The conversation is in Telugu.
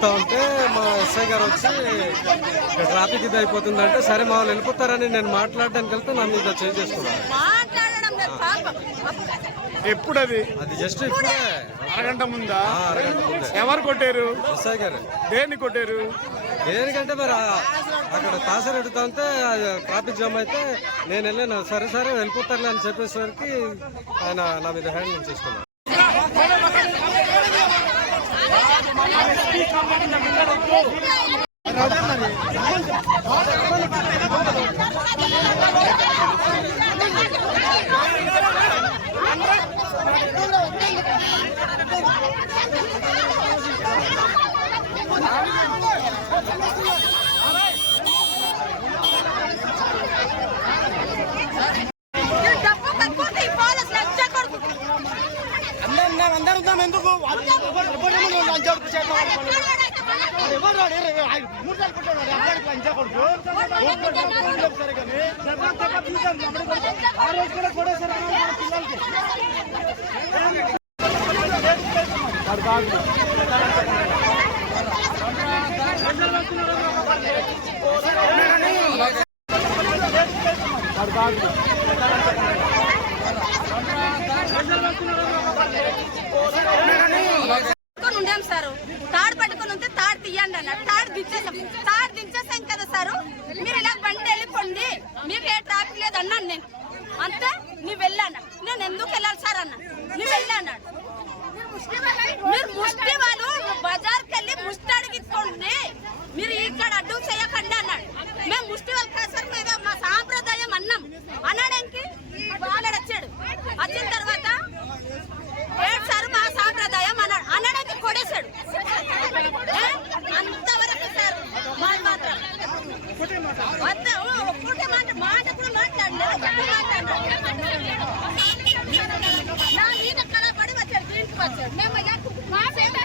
వెళ్తా ఉంటే మా ఎస్ఐ గారు వచ్చి ట్రాఫిక్ ఇది అయిపోతుందంటే సరే మా వాళ్ళు వెళ్ళిపోతారని నేను మాట్లాడడానికి వెళ్తే నా మీద చేసుకున్నాను. ఎప్పుడు అది జస్ట్ ఇప్పుడే అరగంట ముందా? అరగంట ముందే. ఎవరు కొట్టారు? ఎస్ఐ గారు. దేన్ని కొట్టారు? దేనికంటే మరి అక్కడ తాసర్ ఎడుతా ఉంటే ట్రాఫిక్ జామ్ అయితే నేను వెళ్ళాను. సరే సరే వెళ్ళిపోతారులే అని చెప్పేసరికి ఆయన నా మీద హ్యాండిల్ చేసుకున్నాను. అందరం ఎందుకు ఉండాం సారు. తాడు పట్టుకొని ఉంటే తాడు తీయండి అన్నాడు. తాడు దించేసాం కదా సారు. మీరు ఇలా బండి వెళ్ళిపోండి, మీకు ఏ ట్రాఫిక్ లేదు అన్నాను నేను. అంతే నువ్వు వెళ్ళాను. నేను ఎందుకు వెళ్ళాలి సార్ అన్నా. నువ్వు వెళ్ళాన్నాడు. మీరు ముష్టి వాళ్ళు బజార్కి వెళ్ళి ముష్టి అడిగించుకోండి, మీరు ఇక్కడ అడ్డు చేయకండి అన్నాడు. మేము ముష్టి వాళ్ళు కాదు సార్, మీద మా సాంప్రదాయం అన్నాం అన్నాడానికి వాళ్ళు వచ్చాడు. వచ్చిన తర్వాత ఏడు సార్ మా సాంప్రదాయం అన్నాడు. అనడానికి కొడేశాడు. అంతవరకు సార్ మాది మాత్రం ఒక్కటే మాట కూడా మాట్లాడలేదు. నా మీద కనపడి వచ్చాడు, ఇంటికి వచ్చాడు. మేము మాట్లాడు